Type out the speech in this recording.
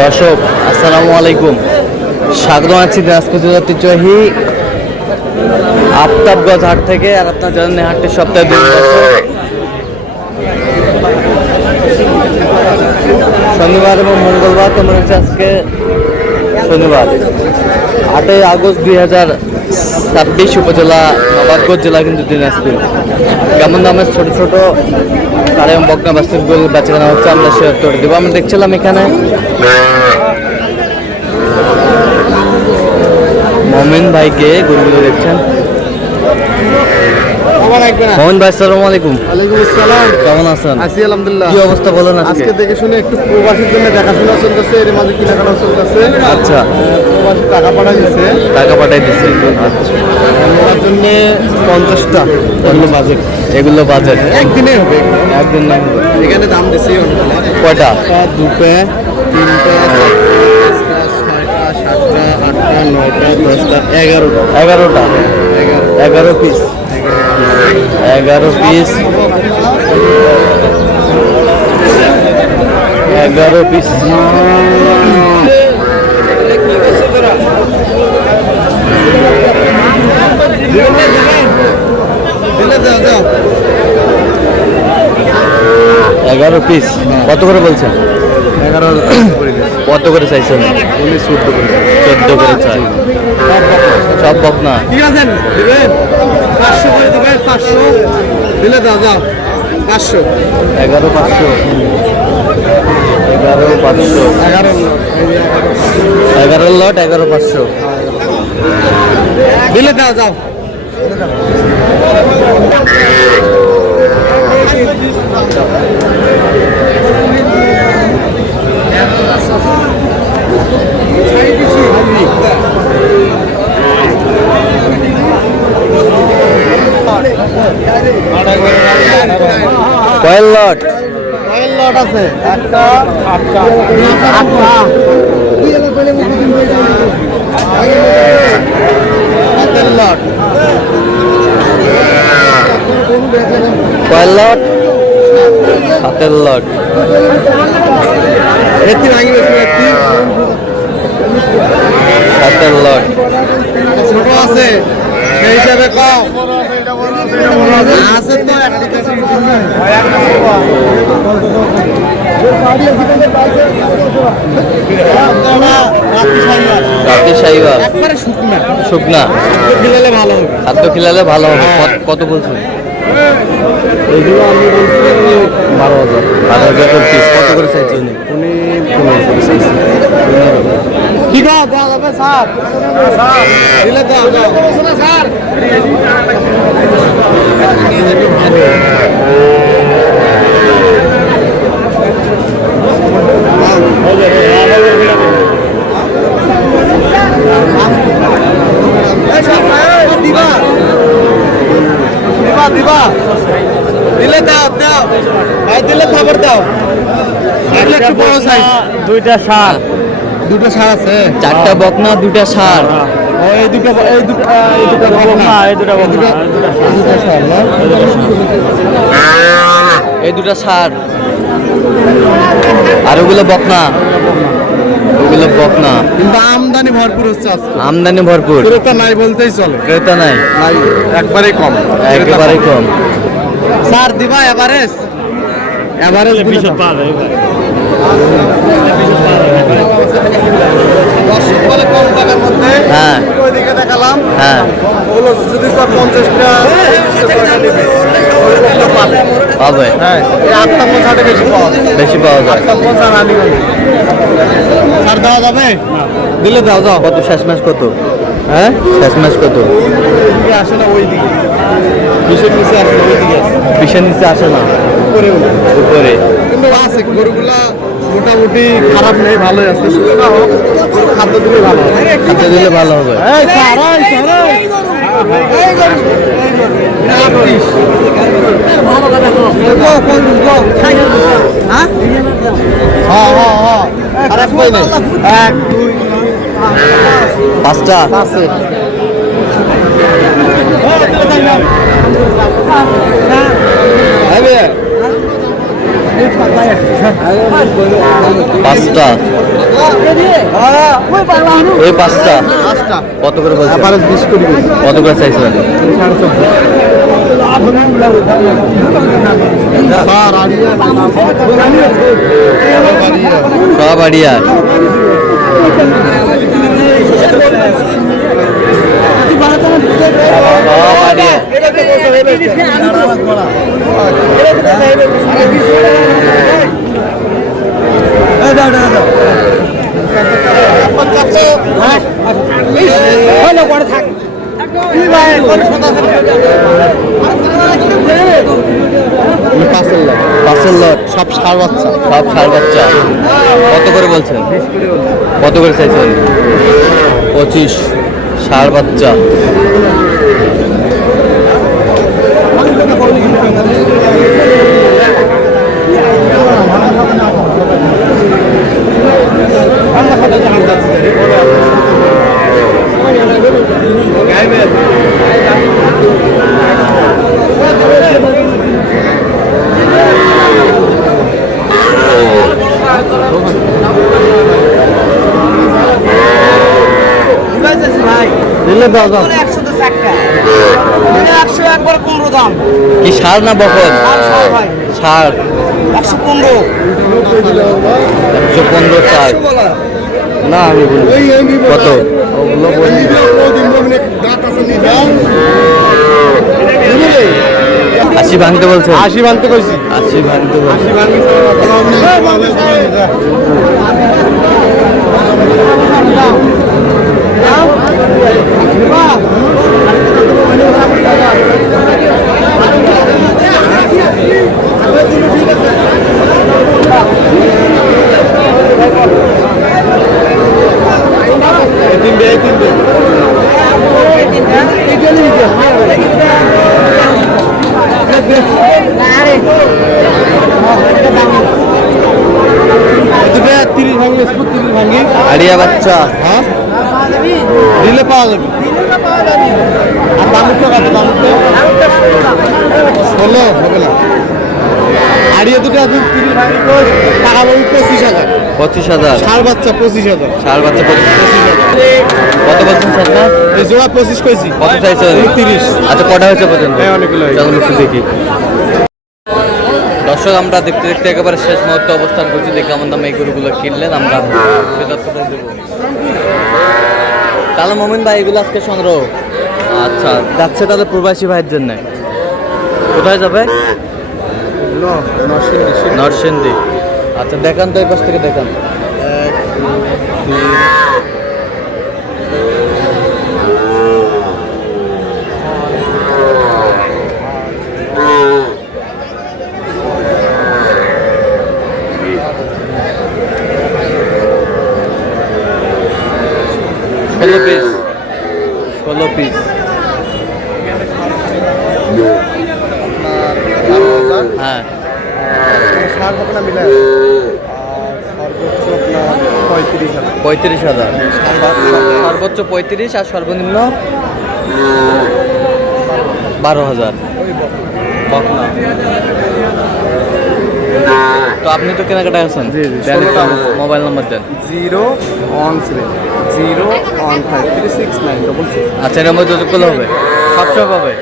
দর্শক আসসালামু আলাইকুম, স্বাগত আছি দিনাজপুর জেলার ঐতিহ্যবাহী আফতাবগঞ্জ হাট থেকে। আর আপনার জানেন হাটটি সপ্তাহে দিন শনিবার এবং মঙ্গলবার। তোমার হচ্ছে আজকে শনিবার 8 আগস্ট 2026, উপজেলা নবাবগঞ্জ জেলা কিন্তু দিনাজপুর। কেমন দামের ছোট ছোট আর এবং বকনা বাস্তুগুলো বেচা কেনা হচ্ছে আমরা শেয়ার করে দেবো। আমরা দেখছিলাম এখানে মমিন ভাইকে গরুগুলো দেখছেন। মোহন ভাই আসসালামু আলাইকুম। ওয়ালাইকুম আসসালাম। কেমন আছেন? আছি আলহামদুলিল্লাহ। কি অবস্থা বলেন? আজকে দেখে শুনে একটু প্রবাসীর জন্য দেখাশোনা চলতেছে, এর মাঝে কেনাকাটা চলতেছে। আচ্ছা, প্রবাসী টাকা পাঠাই দিচ্ছে। টাকা পাঠাই দিচ্ছে। আচ্ছা, ওনার জন্য 50টা এগুলো বাজেট। এগুলো বাজেট একদিনে হবে, একদিন না হবে। এখানে দাম বেশি। কয়টা? দুটো, তিনটা, চারটা, পাঁচটা, ছয়টা, সাতটা, আটটা, নয়টা, 10টা, 11টা। 11টা, 11 পিস। 11 piece, 11 piece. দাও 11 পিস কত করে বলছেন? 11 কত করে চাইছেন? 14 করে চাই। সব বকনা। ঠিক আছে, দিবেন 500 করে দিবেন। 500 দিলে দাও 500। 11,500, 11,500, 11 লট 11,500 দিলে দাও। কয়েল লট? কয়েল লট আছে একটা, আটটা, লট। কয়েল লট, হাতের লট। হাতের লট ছোট আছে সেই হিসাবে কম আছে তো। রাতে সাইবার একবারে শুকনা শুকনা খিলালে ভালো হবে। খাদ্য খিলালে ভালো হবে। কত বলছেন? এগুলো আমি বলছি 12,000। 12,000 পিস। কত করে চাইছেন উনি? 15 করে চাইছি। কি দেওয়া যাবে স্যার? দিলে দাও স্যার। দিবা দিলে দাও ভাই, দিলে খবর দাও। একটু বড় সাইজ। দুইটা ষাঁড়। দুটো ষাঁড় আছে। 4টা বকনা, 2টা ষাঁড়। এই দুটো ষাঁড় না? এই 2টা ষাঁড় আর ওগুলো বকনা। ওগুলো বকনা। কিন্তু আমদানি ভরপুর হচ্ছে আজকে। আমদানি ভরপুর, ক্রেতা নাই বলতেই চলে। ক্রেতা নাই, একবারেই কম। একেবারেই কম। স্যার দিবা এভারেজ? এভারেজ দর্শক বলে কম টাকার মধ্যে। হ্যাঁ, ওইদিকে দেখালাম। হ্যাঁ, ওগুলো যদি 50টা পাবে। হ্যাঁ, এই 8টা 50 বেশি পাওয়া যায়। বেশি পাওয়া যায়। 8টা 50 আনি ছাড় দেওয়া যাবে? দিলে দাও। কত শেষ ম্যাচ কত? হ্যাঁ, শেষ ম্যাচ কত? ওইদিকে আসে না, ওইদিকে 20-এর নিচে আসে না, ওইদিকে আসে। 20-এর নিচে আসে না, উপরে। কিন্তু আছে গরুগুলা মোটামুটি খারাপ নেই, ভালোই আছে। শুধু হোক খাদ্য দিলে ভালো হবে। খাদ্য দিলে ভালো হবে। পাঁচটা আছে। পাঁচটা, এই পাঁচটা কত করে বলছেন? কত করে চাইছিলেন? সব আড়িয়া। পাঁচের লট, সব ষাঁড় বাচ্চা, সব ষাঁড় বাচ্চা। কত করে বলছেন? কত করে চাইছেন? 25, ষাঁড় বাচ্চা। কি ষাঁড় না বকন? ষাঁড়। 115 চাই না, আমি কত ওগুলো বলি। 80 ভাঙতে বলছে? 80 ভাঙতে কইছি, 80 ভাঙতে বলছি। আড়িয়া বাচ্চা, হ্যাঁ দিলে পাওয়া যাবে। আর দামুরটা কত? দামুরটা 16 হবে না। আড়িয়া দুটো আছে 30 ভাঙি টাকা বলি 25,000। 25,000 ষাঁড় বাচ্চা, 25,000 ষাঁড় বাচ্চা, 25,000। কত বলছেন স্যার? এই জোড়া 25 কইছি। কত চাইছেন? 30। আচ্ছা, কটা হয়েছে পর্যন্ত? অনেকগুলো। চলুন একটু দেখি। দর্শক, আমরা দেখতে দেখতে একেবারে শেষ মুহূর্তে অবস্থান করছি। দেখে আমার দামে এই গরুগুলো কিনলেন, আমরা দেবো। তাহলে মোমিন ভাই, এগুলো আজকে সংগ্রহ। আচ্ছা, যাচ্ছে তাহলে প্রবাসী ভাইয়ের জন্য। কোথায় যাবে? নরসিংদী। আচ্ছা, দেখান তো এই পাশ থেকে দেখান। ষোলো পিস। হ্যাঁ, সর্বোচ্চ 35,000। সর্বোচ্চ 35 আর সর্বনিম্ন 12,000। তো আপনি তো কেনাকাটা আছেন? মোবাইল নাম্বার দেন। 013 015 36966। আচ্ছা, এর মধ্যে যোগাযোগ করলে হবে? সবসময় পাবে?